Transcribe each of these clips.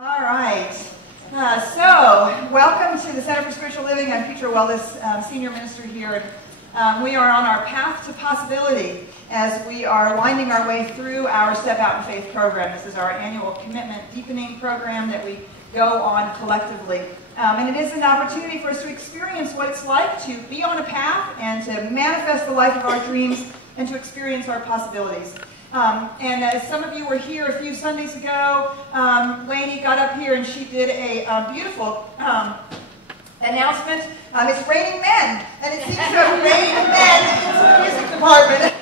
All right. So, welcome to the Center for Spiritual Living. I'm Future Wellness Senior Minister here. We are on our path to possibility as we are winding our way through our Step Out in Faith program. This is our annual commitment deepening program that we go on collectively. And it is an opportunity for us to experience what it's like to be on a path and to manifest the life of our dreams and to experience our possibilities. And as some of you were here a few Sundays ago, Lainey got up here and she did a beautiful announcement. It's raining men, and it seems to have rained men into the music department.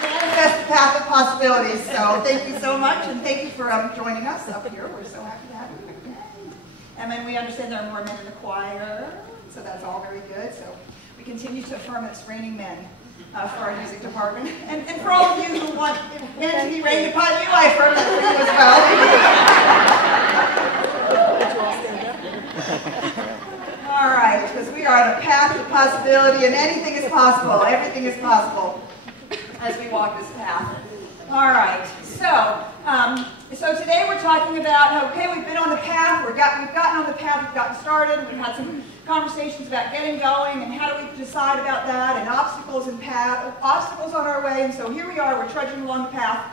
Manifest the path of possibilities. So thank you so much, and thank you for joining us up here. We're so happy to have you. And then we understand there are more men in the choir. So that's all very good. So we continue to affirm that it's raining men for our music department. And for all of you who want men to be rained upon you, I affirm that for you as well. All right, because we are on a path to possibility, and anything is possible. Everything is possible as we walk this path. All right, so today we're talking about, okay, we've been on the path, we've gotten on the path, we've gotten started, we've had some conversations about getting going and how do we decide about that, and obstacles on our way, and so here we are, we're trudging along the path.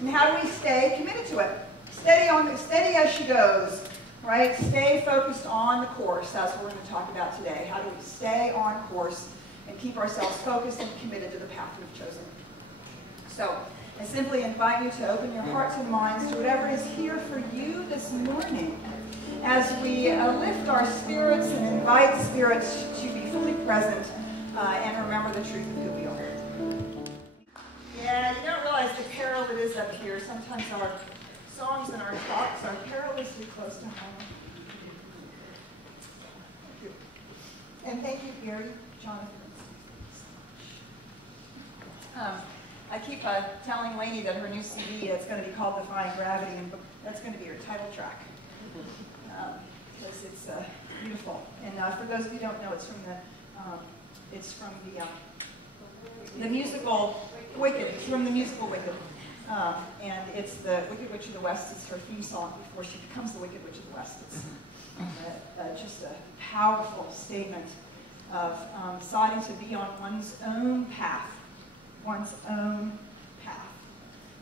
And how do we stay committed to it? Steady as she goes, right? Stay focused on the course. That's what we're going to talk about today. How do we stay on course and keep ourselves focused and committed to the path we've chosen? So, I simply invite you to open your hearts and minds to whatever is here for you this morning as we lift our spirits and invite spirits to be fully present and remember the truth of who we are. Yeah, you don't realize the peril it is up here. Sometimes our songs and our talks are perilously close to home. Thank you. And thank you, Gary, Jonathan. I keep telling Lainey that her new CD is going to be called Defying Gravity, and that's going to be her title track. Because it's beautiful. And for those of you who don't know, it's from the musical Wicked. It's from the musical Wicked. And it's the Wicked Witch of the West. It's her theme song before she becomes the Wicked Witch of the West. It's just a powerful statement of deciding to be on one's own path. One's own path.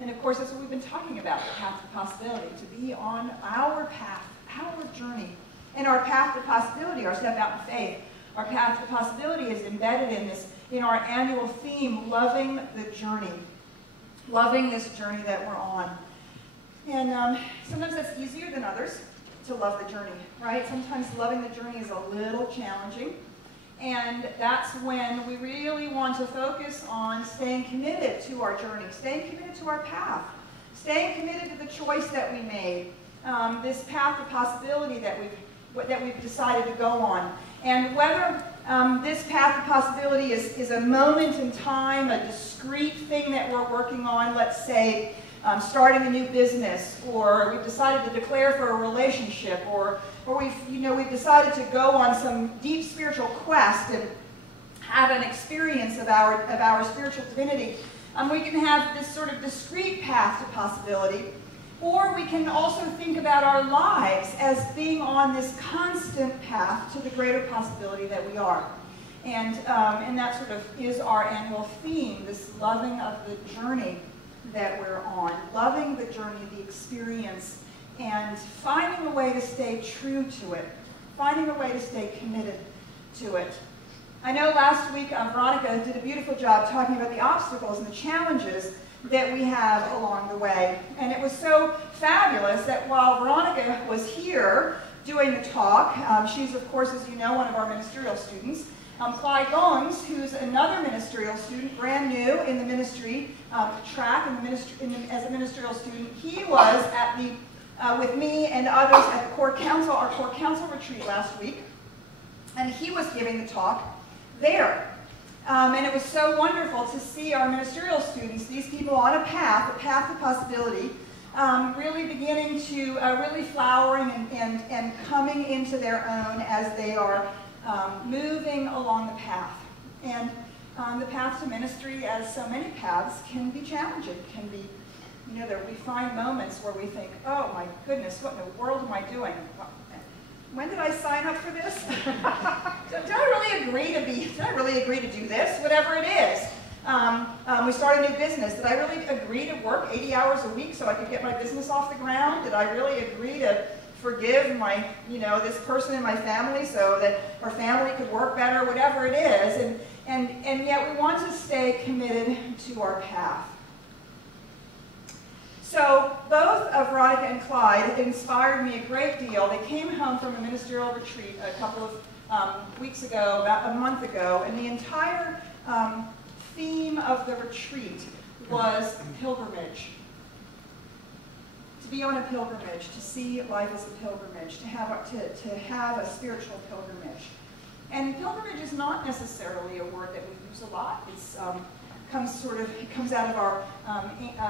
And of course, that's what we've been talking about, the path to possibility, to be on our path, our journey. And our path to possibility, our step out in faith, our path to possibility is embedded in our annual theme, loving the journey. Loving this journey that we're on. And sometimes that's easier than others to love the journey, right? Sometimes loving the journey is a little challenging. And that's when we really want to focus on staying committed to our journey, staying committed to our path, staying committed to the choice that we made, this path of possibility that we've decided to go on. And whether this path of possibility is a moment in time, a discrete thing that we're working on, let's say starting a new business, or we've decided to declare for a relationship, or we've decided to go on some deep spiritual quest and have an experience of our spiritual divinity. We can have this sort of discrete path to possibility, or we can also think about our lives as being on this constant path to the greater possibility that we are. And that sort of is our annual theme, this loving of the journey that we're on, loving the journey, the experience, and finding a way to stay true to it, finding a way to stay committed to it. I know last week Veronica did a beautiful job talking about the obstacles and the challenges that we have along the way. And it was so fabulous that while Veronica was here doing the talk, she's, of course, as you know, one of our ministerial students. Clyde Goings, who's another ministerial student, brand new in the ministry track, as a ministerial student, he was at with me and others at the our core council retreat last week, and he was giving the talk there. And it was so wonderful to see our ministerial students, these people on a path of possibility, really beginning to, really flowering and coming into their own as they are moving along the path. And the path to ministry, as so many paths, can be challenging, can be, you know, that we find moments where we think, oh my goodness, what in the world am I doing? When did I sign up for this? Did I really agree to do this? Whatever it is. We started a new business. Did I really agree to work 80 hours a week so I could get my business off the ground? Did I really agree to forgive my, you know, this person in my family so that our family could work better? Whatever it is. And yet we want to stay committed to our path. So both of Veronica and Clyde inspired me a great deal. They came home from a ministerial retreat a couple of weeks ago, about a month ago, and the entire theme of the retreat was pilgrimage. To be on a pilgrimage, to see life as a pilgrimage, to have a spiritual pilgrimage. And pilgrimage is not necessarily a word that we use a lot. It comes out of our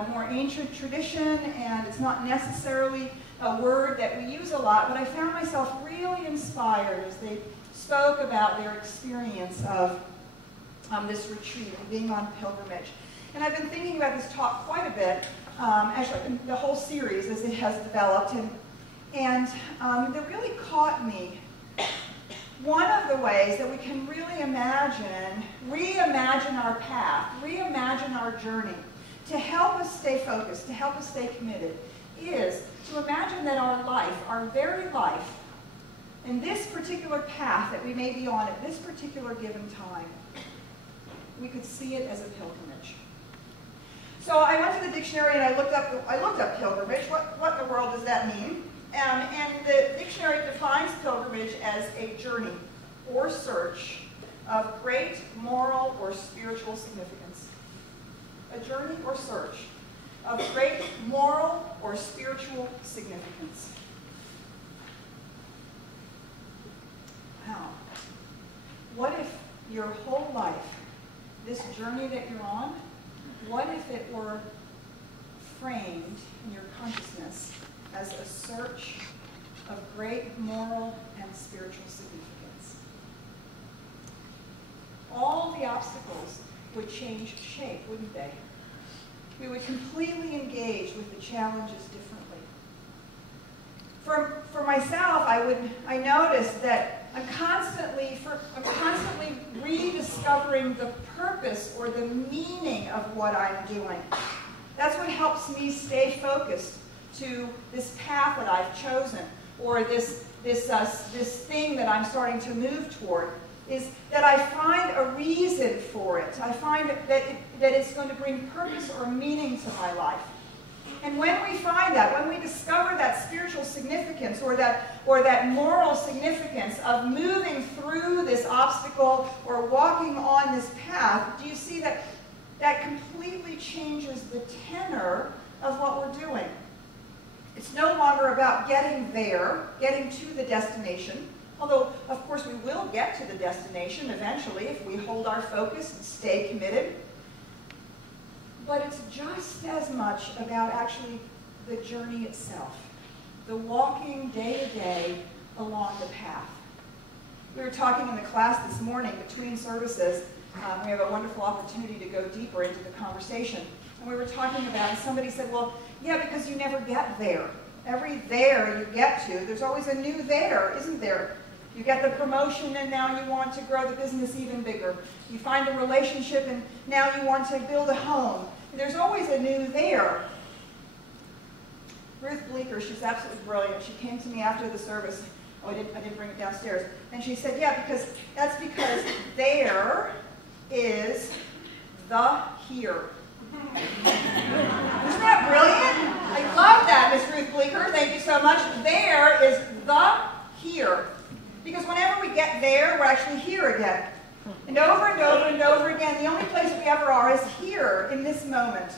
more ancient tradition, and it's not necessarily a word that we use a lot, but I found myself really inspired as they spoke about their experience of this retreat and being on pilgrimage. And I've been thinking about this talk quite a bit, actually the whole series as it has developed, and that really caught me. One of the ways that we can really reimagine our path, reimagine our journey, to help us stay focused, to help us stay committed, is to imagine that our life, our very life, and this particular path that we may be on at this particular given time, we could see it as a pilgrimage. So I went to the dictionary and I looked up pilgrimage. What in the world does that mean? And the dictionary defines pilgrimage as a journey or search of great moral or spiritual significance. A journey or search of great moral or spiritual significance. Wow. What if your whole life, this journey that you're on, what if it were framed in your consciousness as a search of great moral and spiritual significance? All the obstacles would change shape, wouldn't they? We would completely engage with the challenges differently. For myself, I noticed that I'm constantly rediscovering the purpose or the meaning of what I'm doing. That's what helps me stay focused to this path that I've chosen, or this thing that I'm starting to move toward, is that I find a reason for it. I find that it's going to bring purpose or meaning to my life. And when we find that, when we discover that spiritual significance or that moral significance of moving through this obstacle or walking on this path, do you see that that completely changes the tenor of what we're doing? It's no longer about getting there, getting to the destination, although, of course, we will get to the destination eventually if we hold our focus and stay committed. But it's just as much about actually the journey itself, the walking day to day along the path. We were talking in the class this morning between services. We have a wonderful opportunity to go deeper into the conversation. And we were talking about, and somebody said, well, yeah, because you never get there. Every there you get to, there's always a new there, isn't there? You get the promotion and now you want to grow the business even bigger. You find a relationship and now you want to build a home. There's always a new there. Ruth Bleeker, she's absolutely brilliant. She came to me after the service. Oh, I didn't bring it downstairs. And she said, yeah, because there is the here. Isn't that brilliant? I love that, Miss Ruth Bleeker. Thank you so much. There is the here. Because whenever we get there, we're actually here again. And over and over and over again, the only place we ever are is here in this moment.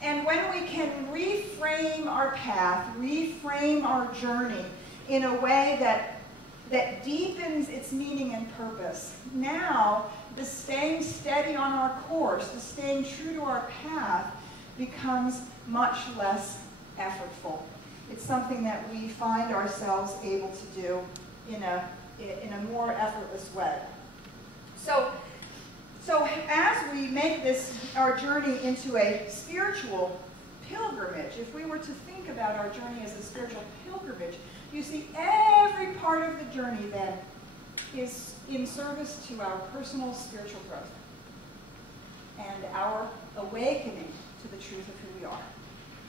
And when we can reframe our path, reframe our journey in a way that deepens its meaning and purpose, now the staying steady on our course, the staying true to our path, becomes much less effortful. It's something that we find ourselves able to do in a more effortless way. So So as we make this, our journey into a spiritual pilgrimage, if we were to think about our journey as a spiritual pilgrimage, you see every part of the journey then is in service to our personal spiritual growth and our awakening to the truth of who we are.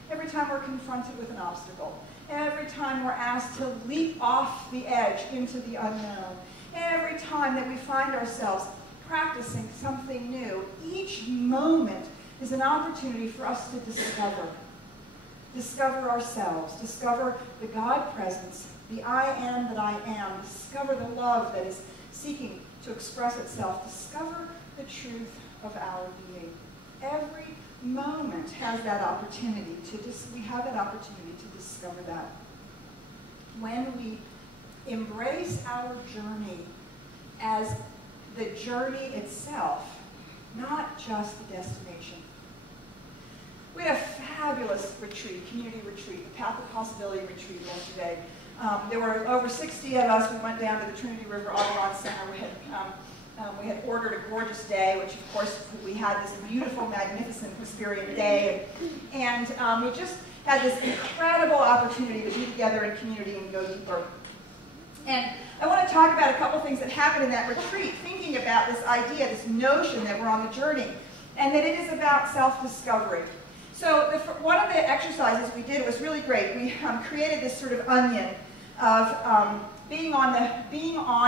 Every time we're confronted with an obstacle, every time we're asked to leap off the edge into the unknown, every time that we find ourselves practicing something new, each moment is an opportunity for us to discover ourselves, discover the God presence, the I am that I am, discover the love that is seeking to express itself, discover the truth of our being. Every moment has that opportunity we have that opportunity to discover that. When we embrace our journey as the journey itself, not just the destination. We had a fabulous retreat, community retreat, the Path of Possibility retreat yesterday. There were over 60 of us. We went down to the Trinity River Audubon Center. We had ordered a gorgeous day, which of course we had this beautiful, magnificent Hesperian day. And we just had this incredible opportunity to be together in community and go deeper. And I want to talk about a couple things that happened in that retreat, thinking about this idea, this notion that we're on the journey, and that it is about self-discovery. So one of the exercises we did was really great. We created this sort of onion of being on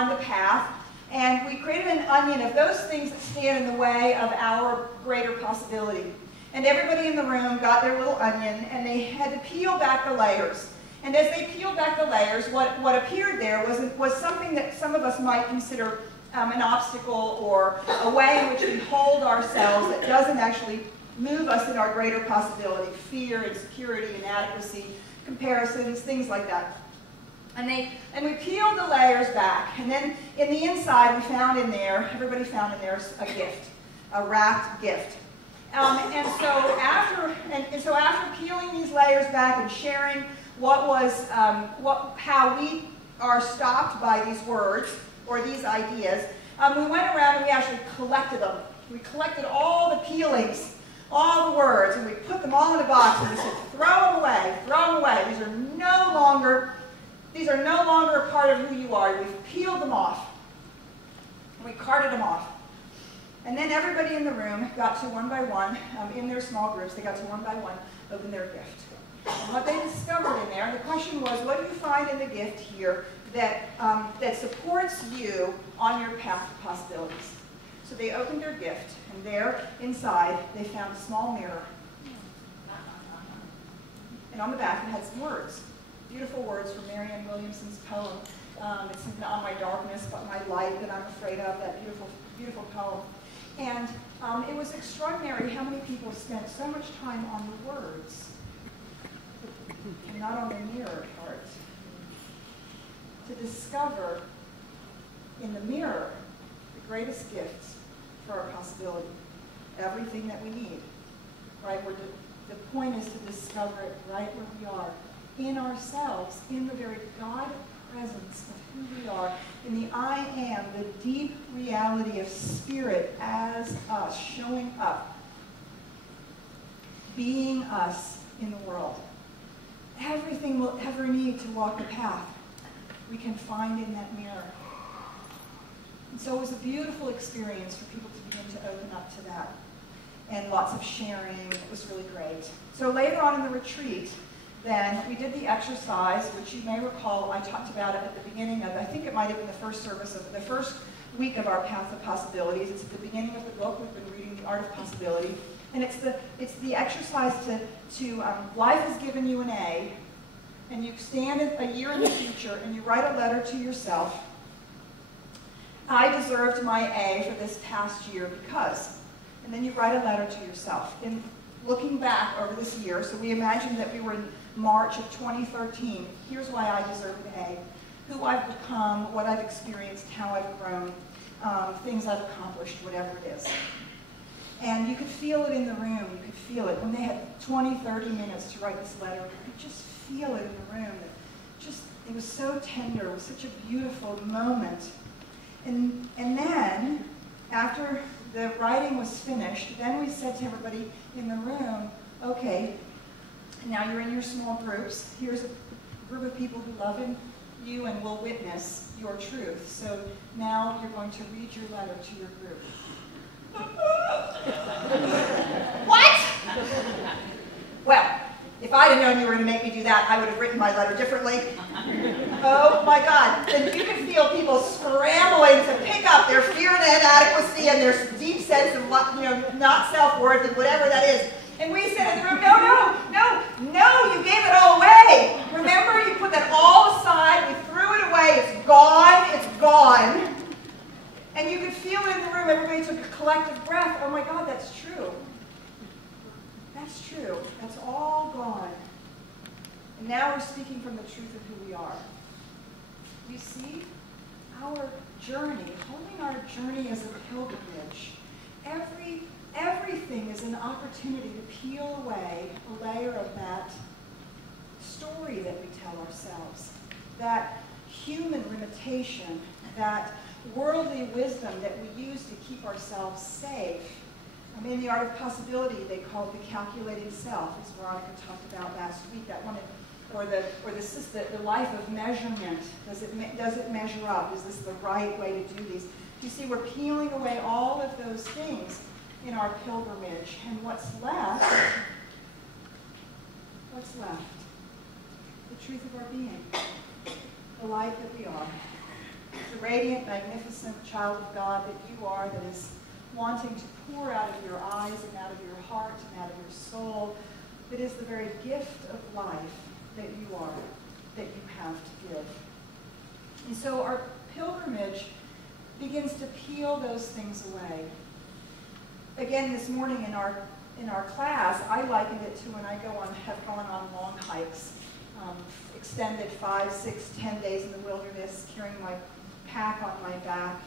the path, and we created an onion of those things that stand in the way of our greater possibility. And everybody in the room got their little onion, and they had to peel back the layers. And as they peeled back the layers, what appeared there was something that some of us might consider an obstacle or a way in which we hold ourselves that doesn't actually move us in our greater possibility, fear, insecurity, inadequacy, comparisons, things like that. And we peeled the layers back, and then in the inside everybody found in there a gift, a wrapped gift. And so after peeling these layers back and sharing how we are stopped by these words or these ideas, we went around and we actually collected them. We collected all the peelings, all the words, and we put them all in a box and we said, throw them away, throw them away. These are no longer a part of who you are. We've peeled them off. And we carted them off. And then everybody in the room got to one by one, in their small groups, they got to one by one open their gift. And what they discovered in there, the question was, what do you find in the gift here that supports you on your path to possibilities? So they opened their gift, and there inside they found a small mirror. And on the back it had some words, beautiful words from Marianne Williamson's poem. It's not my darkness, but my light that I'm afraid of, that beautiful, beautiful poem. And it was extraordinary how many people spent so much time on the words and not on the mirror part, to discover in the mirror the greatest gifts for our possibility, everything that we need, right? The point is to discover it right where we are, in ourselves, in the very God presence of who we are, in the I am, the deep reality of spirit as us, showing up, being us in the world. Everything we'll ever need to walk the path, we can find in that mirror. And so it was a beautiful experience for people to begin to open up to that. And lots of sharing. It was really great. So later on in the retreat, then we did the exercise, which you may recall I talked about it at the beginning of, I think it might have been the first service of the first week of our Path of Possibilities. It's at the beginning of the book. We've been reading The Art of Possibility. And it's the exercise to life has given you an A, and you stand a year in the future and you write a letter to yourself. I deserved my A for this past year because, and then you write a letter to yourself. In looking back over this year, so we imagined that we were in March of 2013. Here's why I deserve an A. Who I've become, what I've experienced, how I've grown, things I've accomplished, whatever it is. And you could feel it in the room. You could feel it. When they had 20, 30 minutes to write this letter, you could just feel it in the room. It was so tender. It was such a beautiful moment. And then, after the writing was finished, then we said to everybody in the room, okay, now you're in your small groups. Here's a group of people who love you and will witness your truth. So now you're going to read your letter to your group. What? Well, if I'd have known you were going to make me do that, I would have written my letter differently. Oh my God. Then you can feel people scrambling to pick up their fear and inadequacy and their deep sense of, not self-worth and whatever that is. And we said in the room, no, you gave it all away. Remember, you put that all aside, we threw it away, it's gone. And you could feel it in the room, everybody took a collective breath. Oh my God, that's true. That's true. That's all gone. And now we're speaking from the truth of who we are. You see, our journey, holding our journey as a pilgrimage, everything is an opportunity to peel away a layer of that story that we tell ourselves, that human limitation, that worldly wisdom that we use to keep ourselves safe. In The Art of Possibility, they call it the calculating self, as Veronica talked about last week. That one, or the life of measurement. Does it measure up? Is this the right way to do these? You see, we're peeling away all of those things in our pilgrimage, and what's left? What's left? The truth of our being, the light that we are, the radiant, magnificent child of God that you are, that is wanting to pour out of your eyes and out of your heart and out of your soul, that is the very gift of life that you are, that you have to give. And so our pilgrimage begins to peel those things away. Again, this morning in our class, I likened it to when I have gone on long hikes, extended 5, 6, 10 days in the wilderness, carrying my pack on my back.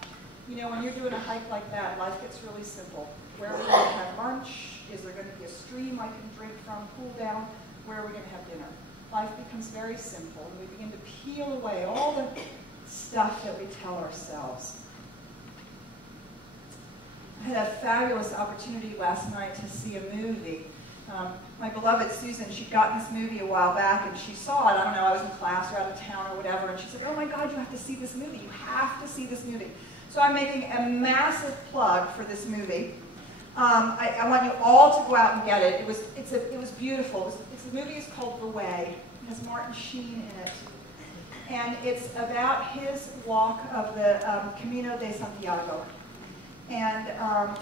When you're doing a hike like that, life gets really simple. Where are we going to have lunch? Is there going to be a stream I can drink from, cool down? Where are we going to have dinner? Life becomes very simple, and we begin to peel away all the stuff that we tell ourselves. I had a fabulous opportunity last night to see a movie. My beloved Susan, she'd gotten this movie a while back, and she saw it. I don't know, I was in class or out of town or whatever, and she said, oh my God, you have to see this movie. You have to see this movie. So I'm making a massive plug for this movie. I want you all to go out and get it. It was beautiful. The movie is called The Way. It has Martin Sheen in it. And it's about his walk of the Camino de Santiago. And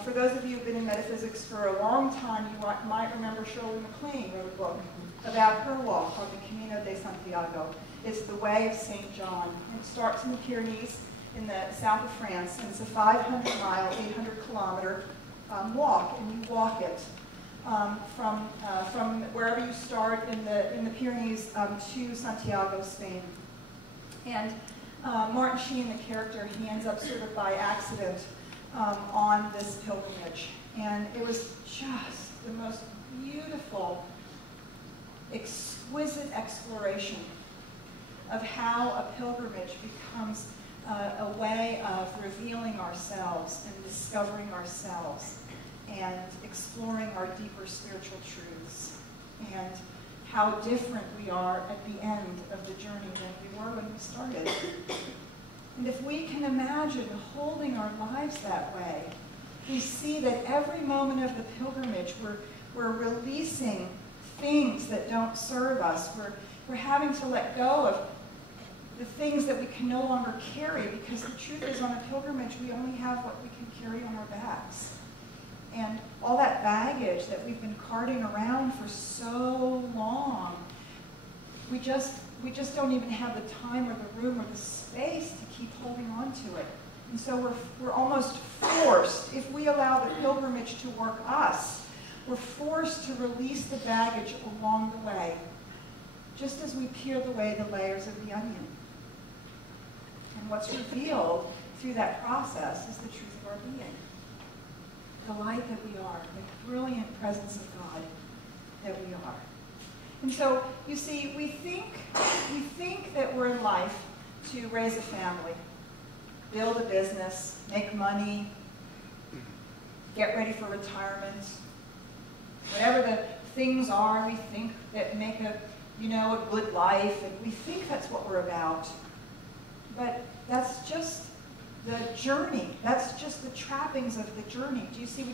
for those of you who've been in metaphysics for a long time, you might remember Shirley MacLaine wrote a book about her walk called the Camino de Santiago. It's the Way of St. John. And it starts in the Pyrenees in the south of France, and it's a 500-mile, 800-kilometer walk, and you walk it from wherever you start in the Pyrenees to Santiago, Spain. And Martin Sheen, the character, he ends up sort of by accident on this pilgrimage. And it was just the most beautiful, exquisite exploration of how a pilgrimage becomes a way of revealing ourselves and discovering ourselves and exploring our deeper spiritual truths and how different we are at the end of the journey than we were when we started. And if we can imagine holding our lives that way, we see that every moment of the pilgrimage we're releasing things that don't serve us. We're having to let go of the things that we can no longer carry, because the truth is, on a pilgrimage we only have what we can carry on our backs. And all that baggage that we've been carting around for so long, we just don't even have the time or the room or the space to keep holding on to it. And so we're almost forced, if we allow the pilgrimage to work us, we're forced to release the baggage along the way, just as we peel away the layers of the onion. And what's revealed through that process is the truth of our being, the light that we are, the brilliant presence of God that we are. And so, you see, we think that we're in life to raise a family, build a business, make money, get ready for retirement, whatever the things are we think that make a good life, and we think that's what we're about. But that's just the journey. That's just the trappings of the journey. Do you see?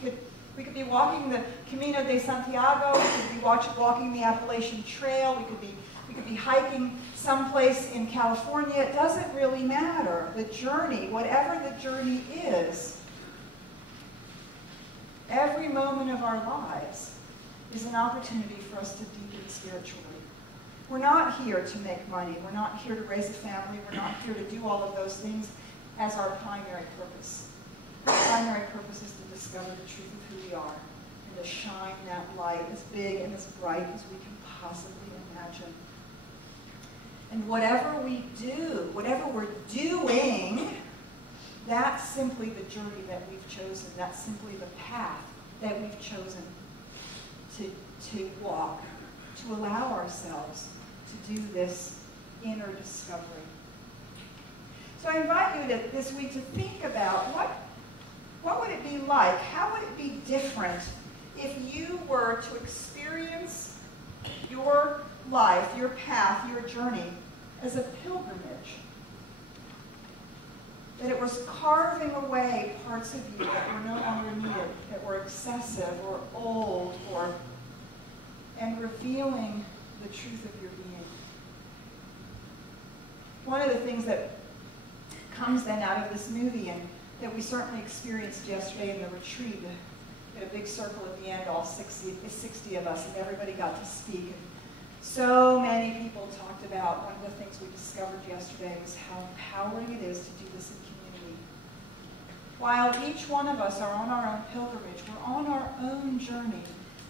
We could be walking the Camino de Santiago. We could be walking the Appalachian Trail. We could be hiking someplace in California. It doesn't really matter. The journey, whatever the journey is, every moment of our lives is an opportunity for us to deepen spiritually. We're not here to make money. We're not here to raise a family. We're not here to do all of those things as our primary purpose. Our primary purpose is to discover the truth of who we are and to shine that light as big and as bright as we can possibly imagine. And whatever we do, whatever we're doing, that's simply the journey that we've chosen. That's simply the path that we've chosen to walk, to allow ourselves to do this inner discovery. So I invite you this week to think about what would it be like, how would it be different if you were to experience your life, your path, your journey as a pilgrimage. That it was carving away parts of you that were no longer needed, that were excessive or old, and revealing the truth of your being. One of the things that comes then out of this movie, and that we certainly experienced yesterday in the retreat, we had a big circle at the end, all 60 of us, and everybody got to speak. And so many people talked about, one of the things we discovered yesterday was how empowering it is to do this in community. While each one of us are on our own pilgrimage, we're on our own journey.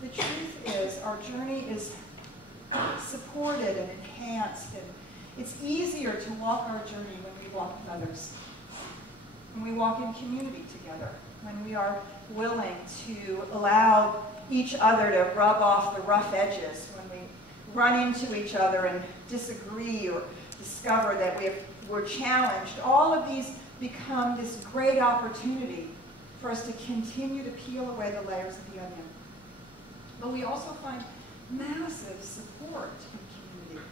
The truth is, our journey is supported and enhanced, and it's easier to walk our journey when we walk with others, when we walk in community together, when we are willing to allow each other to rub off the rough edges, when we run into each other and disagree or discover that we're challenged. All of these become this great opportunity for us to continue to peel away the layers of the onion. But we also find massive support in community.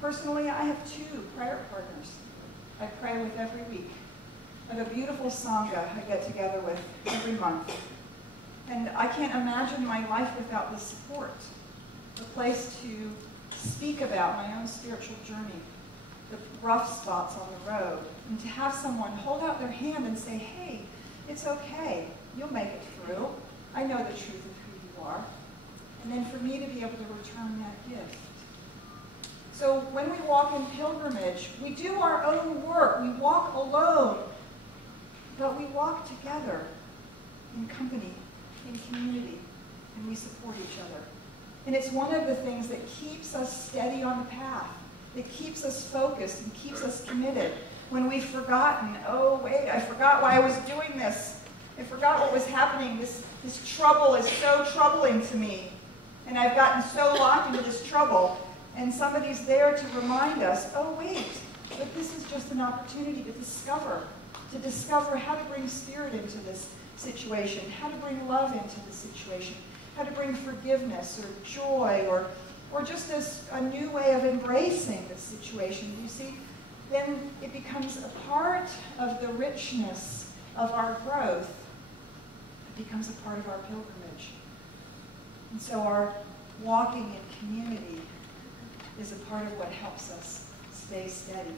Personally, I have 2 prayer partners I pray with every week. I have a beautiful Sangha I get together with every month. And I can't imagine my life without this support. A place to speak about my own spiritual journey, the rough spots on the road, and to have someone hold out their hand and say, hey, it's okay, you'll make it through. I know the truth of who you are. And then for me to be able to return that gift. So when we walk in pilgrimage, we do our own work. We walk alone, but we walk together in company, in community, and we support each other. And it's one of the things that keeps us steady on the path, that keeps us focused and keeps us committed. When we've forgotten, oh wait, I forgot why I was doing this. I forgot what was happening. This trouble is so troubling to me. And I've gotten so locked into this trouble. And somebody's there to remind us, oh wait, but this is just an opportunity to discover how to bring spirit into this situation, how to bring love into the situation, how to bring forgiveness or joy or just as a new way of embracing the situation. You see, then it becomes a part of the richness of our growth. It becomes a part of our pilgrimage. And so our walking in community is a part of what helps us stay steady.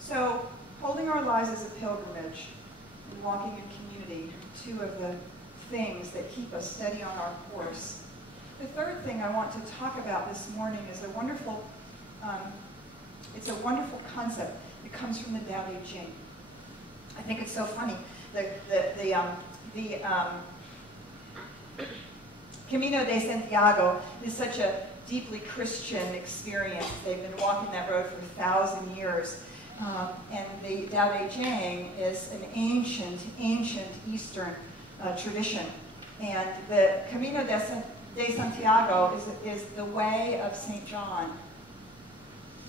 So, holding our lives as a pilgrimage and walking in community are 2 of the things that keep us steady on our course. The third thing I want to talk about this morning is a wonderful concept. It comes from the Tao Te Ching. I think it's so funny. The Camino de Santiago is such a deeply Christian experience. They've been walking that road for 1,000 years. And the Tao Te Ching is an ancient Eastern tradition. And the Camino de Santiago is the way of St. John.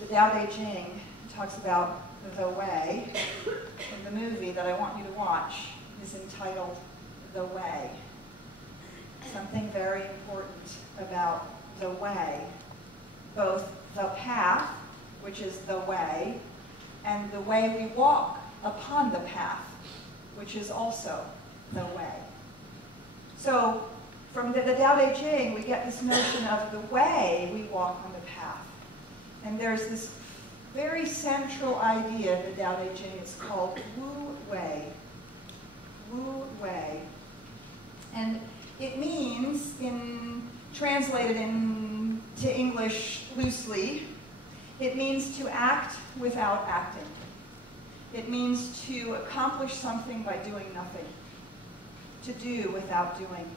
The Tao Te Ching talks about The Way, in the movie that I want you to watch, is entitled The Way. Something very important about the way, both the path, which is the way, and the way we walk upon the path, which is also the way. So from the Tao Te Ching, we get this notion of the way we walk on the path. And there's this very central idea in the Tao Te Ching. It's called Wu Wei. Wu Wei. And it means, translated into English loosely, it means to act without acting. It means to accomplish something by doing nothing. To do without doing.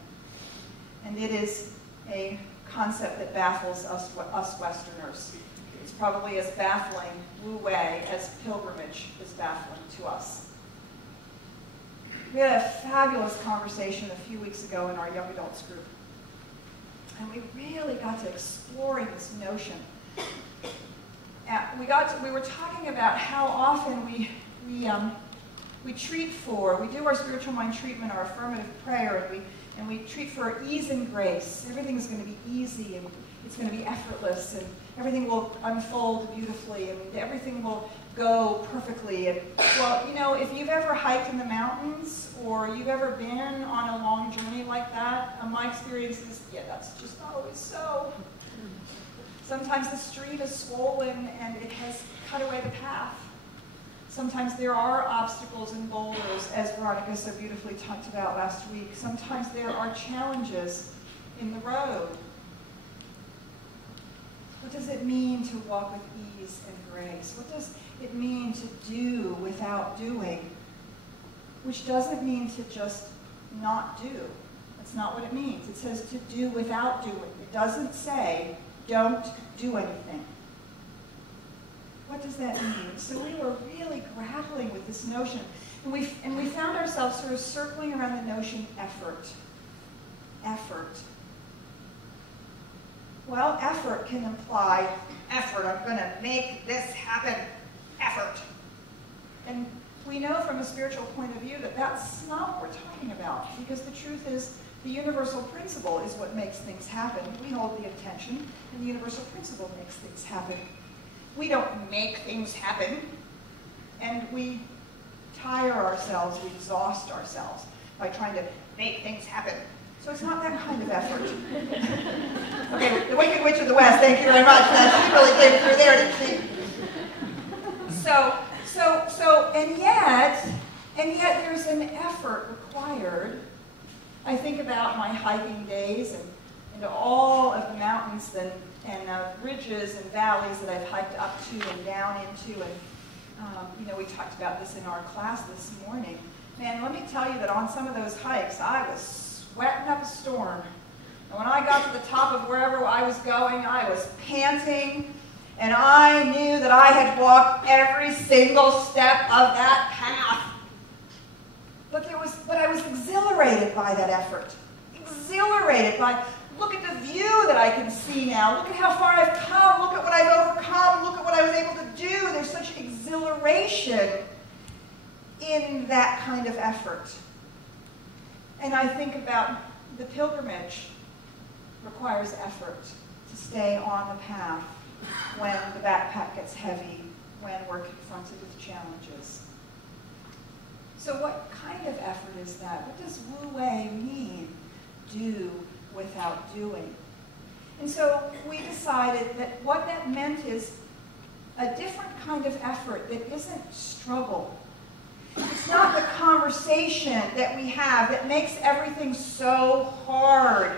And it is a concept that baffles us Westerners. It's probably as baffling, Wu Wei, as pilgrimage is baffling to us. We had a fabulous conversation a few weeks ago in our young adults group. And we really got to exploring this notion. We were talking about how often we do our spiritual mind treatment, our affirmative prayer, and we treat for ease and grace. Everything's going to be easy, and it's going to be effortless, and everything will unfold beautifully, and everything will go perfectly. And, well, you know, if you've ever hiked in the mountains, or you've ever been on a long journey like that, my experience is, yeah, that's just not always so. Sometimes the stream is swollen, and it has cut away the path. Sometimes there are obstacles and boulders, as Veronica so beautifully talked about last week. Sometimes there are challenges in the road. What does it mean to walk with ease and grace? What does it mean to do without doing? Which doesn't mean to just not do. That's not what it means. It says to do without doing. It doesn't say don't do anything. What does that mean? So we were really grappling with this notion. And we found ourselves sort of circling around the notion effort. Effort. Well, effort can imply effort. I'm going to make this happen. Effort. And we know from a spiritual point of view that that's not what we're talking about. Because the truth is, the universal principle is what makes things happen. We hold the intention, and the universal principle makes things happen. We don't make things happen, and we tire ourselves, we exhaust ourselves by trying to make things happen. So it's not that kind of effort. Okay, the Wicked Witch of the West, thank you very much. She really came through there, didn't she? And yet there's an effort required. I think about my hiking days and all of the mountains and ridges and valleys that I've hiked up to and down into. And, you know, we talked about this in our class this morning. Man, let me tell you that on some of those hikes, I was sweating up a storm. And when I got to the top of wherever I was going, I was panting. And I knew that I had walked every single step of that path. But I was exhilarated by that effort. Exhilarated by, look at the view that I can see now. Look at how far I've come. Look at what I've overcome. Look at what I was able to do. There's such exhilaration in that kind of effort. And I think about the pilgrimage requires effort to stay on the path when the backpack gets heavy, when we're confronted with challenges. So what kind of effort is that? What does Wu Wei mean? Do without doing. And so we decided that what that meant is a different kind of effort that isn't struggle. It's not the conversation that we have that makes everything so hard.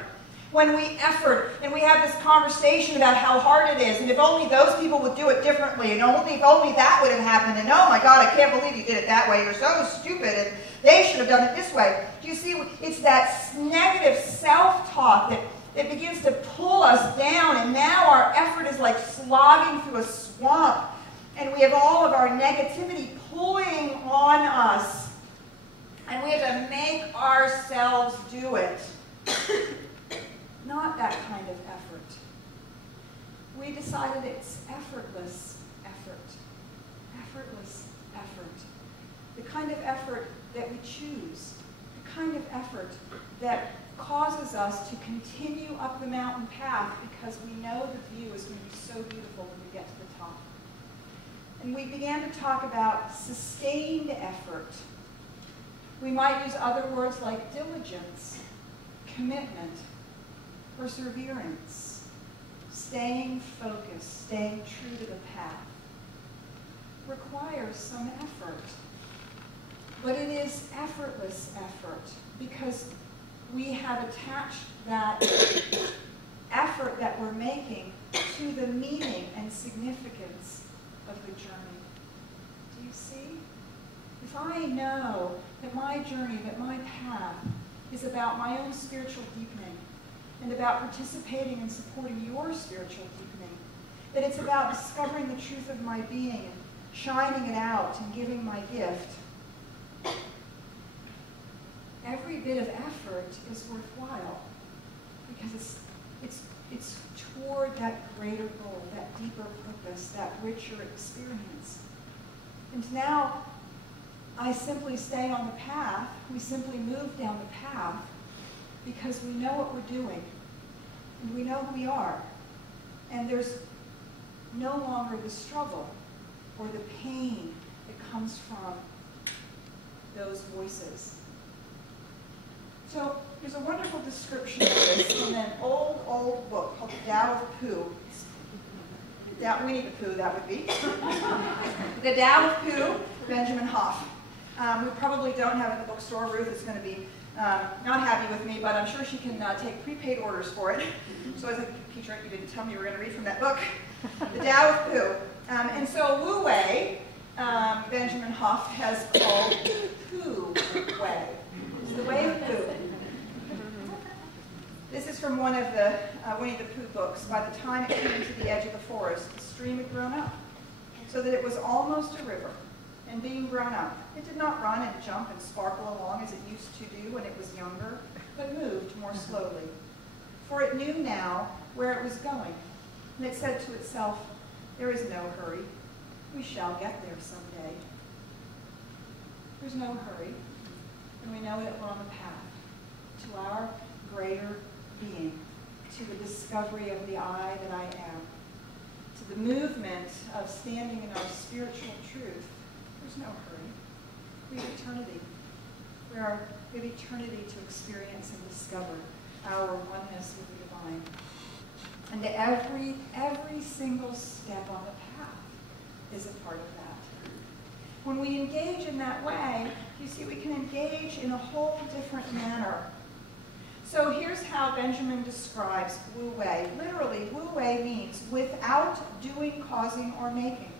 When we effort and we have this conversation about how hard it is, and if only those people would do it differently, and if only that would have happened, and oh my God, I can't believe you did it that way, you're so stupid, and they should have done it this way. Do you see, it's that negative self-talk that begins to pull us down, and now our effort is like slogging through a swamp, and we have all of our negativity pulling on us, and we have to make ourselves do it. Not that kind of effort. We decided it's effortless effort. effortless effort. The kind of effort that we choose. The kind of effort that causes us to continue up the mountain path because we know the view is going to be so beautiful when we get to the top. And we began to talk about sustained effort. We might use other words like diligence, commitment, perseverance, staying focused, staying true to the path. Requires some effort. But it is effortless effort because we have attached that effort that we're making to the meaning and significance of the journey. Do you see? If I know that my journey, that my path is about my own spiritual deepening and about participating and supporting your spiritual deepening, that it's about discovering the truth of my being and shining it out and giving my gift, every bit of effort is worthwhile because it's toward that greater goal, that deeper purpose, that richer experience. And now I simply stay on the path. We simply move down the path because we know what we're doing and we know who we are. And there's no longer the struggle or the pain that comes from those voices. So there's a wonderful description of this in an old book called The Tao of Pooh. Winnie the Pooh, that would be. The Tao of Pooh, Benjamin Hoff. We probably don't have it in the bookstore. Ruth is going to be not happy with me, but I'm sure she can take prepaid orders for it. So I was like, Peter, you didn't tell me you were going to read from that book. The Tao of Pooh. And so Wu Wei, Benjamin Hoff has called Pooh Wei. It's the way of Pooh. This is from one of the Winnie the Pooh books. By the time it came to the edge of the forest, the stream had grown up, so that it was almost a river. And being grown up, it did not run and jump and sparkle along as it used to do when it was younger, but moved more slowly. For it knew now where it was going, and it said to itself, "There is no hurry. We shall get there someday." There's no hurry, and we know that we're on the path to our greater being, to the discovery of the I that I am, to the movement of standing in our spiritual truth. There's no hurry. We have eternity. We have eternity to experience and discover our oneness with the divine. And every single step on the path is a part of that. When we engage in that way, you see, we can engage in a whole different manner. So here's how Benjamin describes Wu Wei. Literally, Wu Wei means without doing, causing, or making.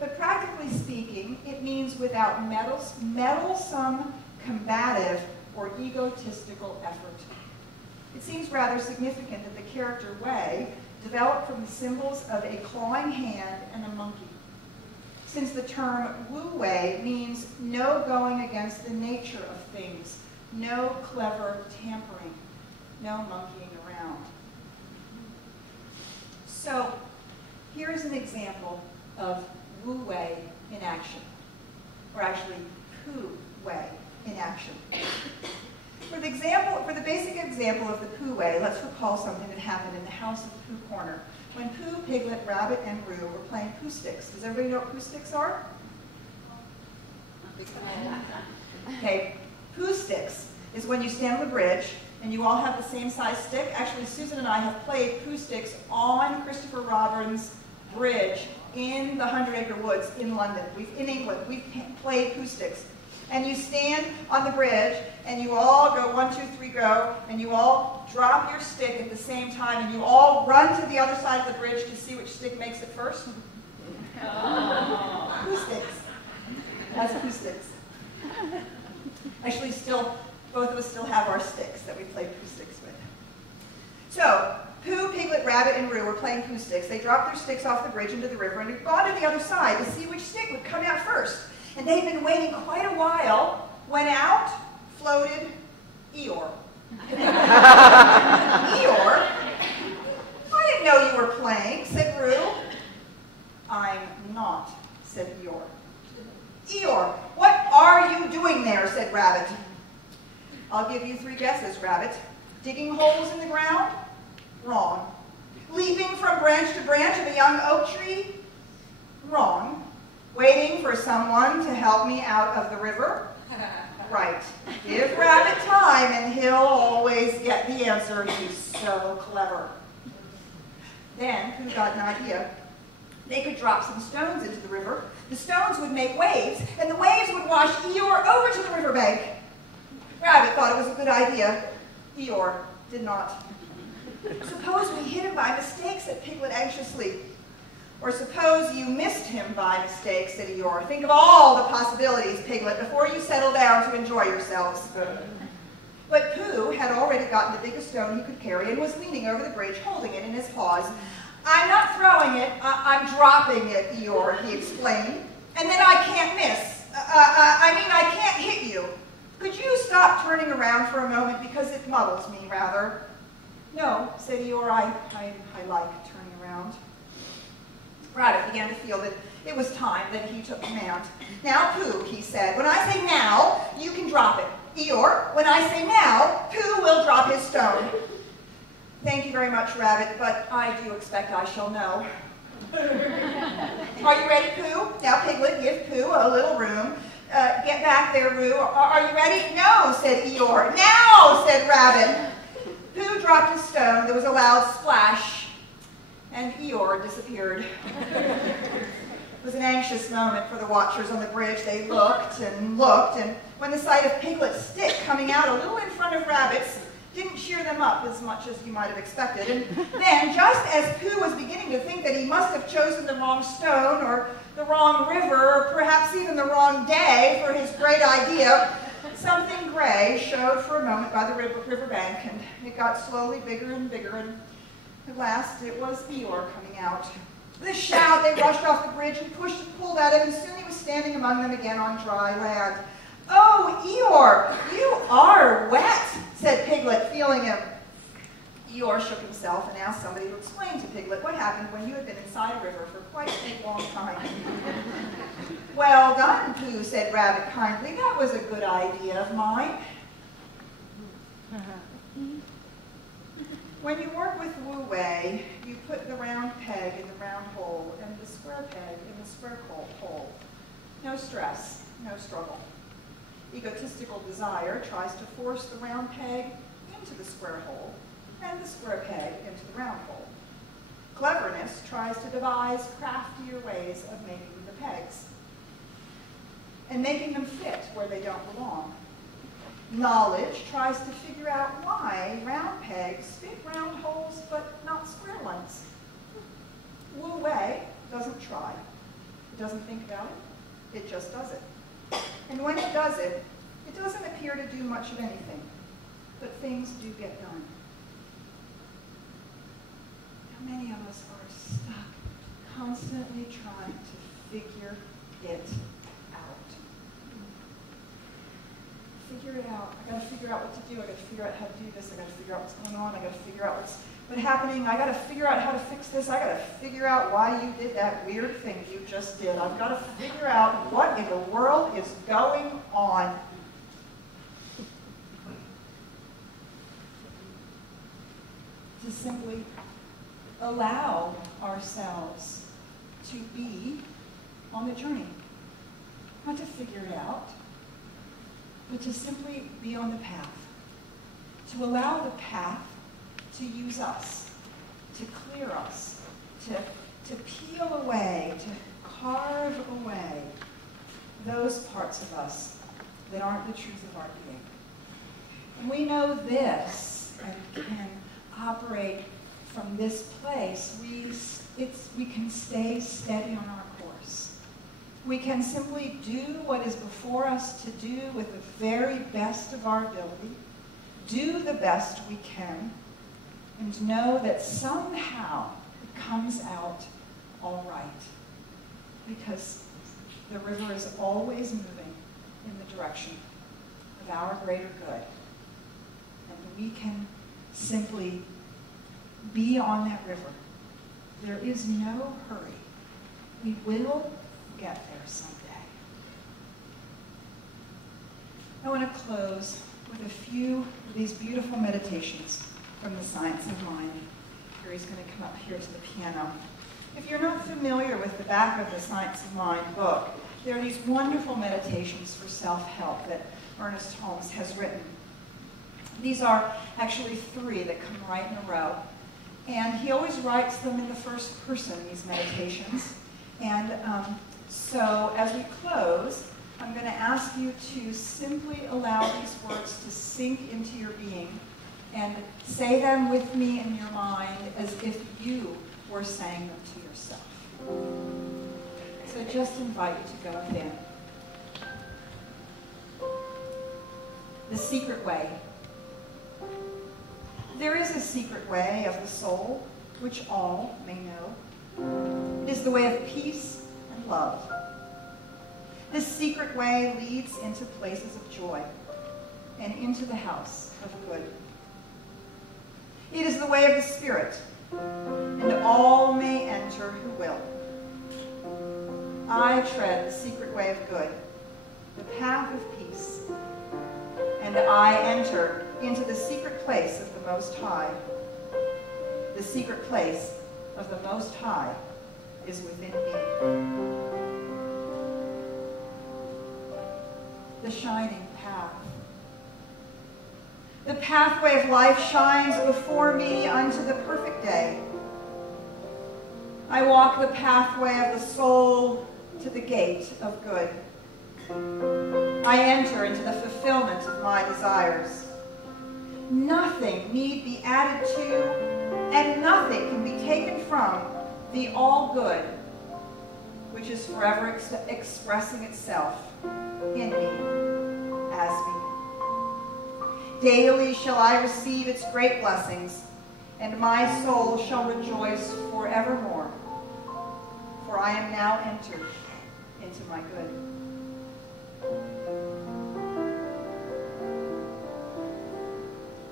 But practically speaking, it means without meddlesome, combative, or egotistical effort. It seems rather significant that the character Wei developed from the symbols of a clawing hand and a monkey, since the term Wu Wei means no going against the nature of things, no clever tampering, no monkeying around. So here's an example of Wu Wei in action, or actually Pooh Wei in action. For the basic example of the Pooh Wei, let's recall something that happened in the house of Pooh Corner when Pooh, Piglet, Rabbit, and Roo were playing Pooh Sticks. Does everybody know what Pooh Sticks are? Okay, Pooh Sticks is when you stand on the bridge and you all have the same size stick. Actually, Susan and I have played Pooh Sticks on Christopher Robin's bridge in the 100 Acre Woods in London. In England, we've played Pooh Sticks. And you stand on the bridge, and you all go 1, 2, 3, go, and you all drop your stick at the same time, and you all run to the other side of the bridge to see which stick makes it first. Oh. Pooh Sticks. That's Pooh Sticks. Actually, both of us still have our sticks that we play Pooh Sticks with. So, Pooh, Piglet, Rabbit, and Roo were playing Pooh Sticks. They dropped their sticks off the bridge into the river and had gone to the other side to see which stick would come out first. And they'd been waiting quite a while when out floated Eeyore. Eeyore? I didn't know you were playing, said Roo. I'm not, said Eeyore. Eeyore, what are you doing there, said Rabbit. I'll give you 3 guesses, Rabbit. Digging holes in the ground? Wrong. Leaping from branch to branch of a young oak tree? Wrong. Waiting for someone to help me out of the river? Right. Give Rabbit time and he'll always get the answer. He's so clever. Then Pooh got an idea. They could drop some stones into the river. The stones would make waves, and the waves would wash Eeyore over to the riverbank. Rabbit thought it was a good idea. Eeyore did not. Suppose we hit him by mistake, said Piglet anxiously. Or suppose you missed him by mistake, said Eeyore. Think of all the possibilities, Piglet, before you settle down to enjoy yourselves. But Pooh had already gotten the biggest stone he could carry and was leaning over the bridge, holding it in his paws. I'm not throwing it, I'm dropping it, Eeyore, he explained. And then I can't miss. I can't hit you. Could you stop turning around for a moment because it muddles me, rather? No, said Eeyore, I like turning around. Rabbit began to feel that it was time that he took command. Now, Pooh, he said, when I say now, you can drop it. Eeyore, when I say now, Pooh will drop his stone. Thank you very much, Rabbit, but I do expect I shall know. Are you ready, Pooh? Now, Piglet, give Pooh a little room. Get back there, Roo. Are you ready? No, said Eeyore. Now, said Rabbit. Pooh dropped his stone. There was a loud splash, and Eeyore disappeared. It was an anxious moment for the watchers on the bridge. They looked, and when the sight of Piglet's stick coming out a little in front of Rabbit's didn't cheer them up as much as you might have expected. And then, just as Pooh was beginning to think that he must have chosen the wrong stone, or the wrong river, or perhaps even the wrong day for his great idea, something gray showed for a moment by the riverbank, and it got slowly bigger and bigger, and at last it was Eeyore coming out. With a shout, they rushed off the bridge and pushed and pulled at him, and soon he was standing among them again on dry land. Oh, Eeyore, you are wet, said Piglet, feeling him. Eeyore shook himself and asked somebody to explain to Piglet what happened when you had been inside a river for quite a long time. Well done, Pooh, said Rabbit kindly. That was a good idea of mine. When you work with Wu Wei, you put the round peg in the round hole and the square peg in the square hole. No stress, no struggle. Egotistical desire tries to force the round peg into the square hole and the square peg into the round hole. Cleverness tries to devise craftier ways of making the pegs and making them fit where they don't belong. Knowledge tries to figure out why round pegs fit round holes but not square ones. Wu Wei doesn't try. It doesn't think about it. It just does it. And when it does it, it doesn't appear to do much of anything, but things do get done. How many of us are stuck, constantly trying to figure it out? Figure it out. I gotta figure out what to do. I gotta figure out how to do this. I gotta figure out what's going on. I gotta figure out what's happening. I gotta figure out how to fix this. I gotta figure out why you did that weird thing you just did. I've gotta figure out what in the world is going on. To simply allow ourselves to be on the journey. Not to figure it out, but to simply be on the path. To allow the path to use us, to clear us, to peel away, to carve away those parts of us that aren't the truth of our being. And we know this and can operate from this place. We can stay steady on our course. We can simply do what is before us to do with the very best of our ability, do the best we can, and know that somehow it comes out all right. Because the river is always moving in the direction of our greater good. And we can simply be on that river. There is no hurry. We will get there someday. I want to close with a few of these beautiful meditations from the Science of Mind. Gary's going to come up here to the piano. If you're not familiar with the back of the Science of Mind book, there are these wonderful meditations for self-help that Ernest Holmes has written. These are actually 3 that come right in a row. And he always writes them in the first person, these meditations. And so as we close, I'm going to ask you to simply allow these words to sink into your being and say them with me in your mind as if you were saying them to yourself. So just invite you to go within. The secret way. There is a secret way of the soul, which all may know. It is the way of peace and love. This secret way leads into places of joy and into the house of good. It is the way of the Spirit, and all may enter who will. I tread the secret way of good, the path of peace, and I enter into the secret place of the Most High. The secret place of the Most High is within me. The shining path. The pathway of life shines before me unto the perfect day. I walk the pathway of the soul to the gate of good. I enter into the fulfillment of my desires. Nothing need be added to, and nothing can be taken from the all good, which is forever expressing itself in me, as me. Daily shall I receive its great blessings, and my soul shall rejoice forevermore, for I am now entered into my good.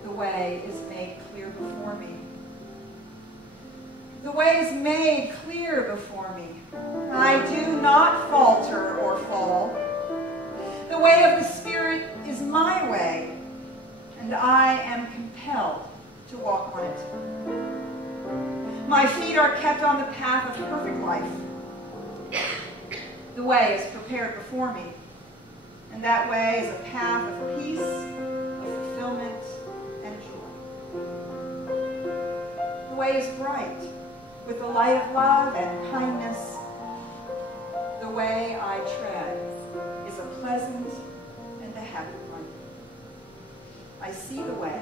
The way is made clear before me. The way is made clear before me. I do not falter or fall. The way of the Spirit is my way, and I am compelled to walk on it. My feet are kept on the path of perfect life. The way is prepared before me, and that way is a path of peace, of fulfillment, and joy. The way is bright, with the light of love and kindness. The way I tread is a pleasant and a happy one. I see the way,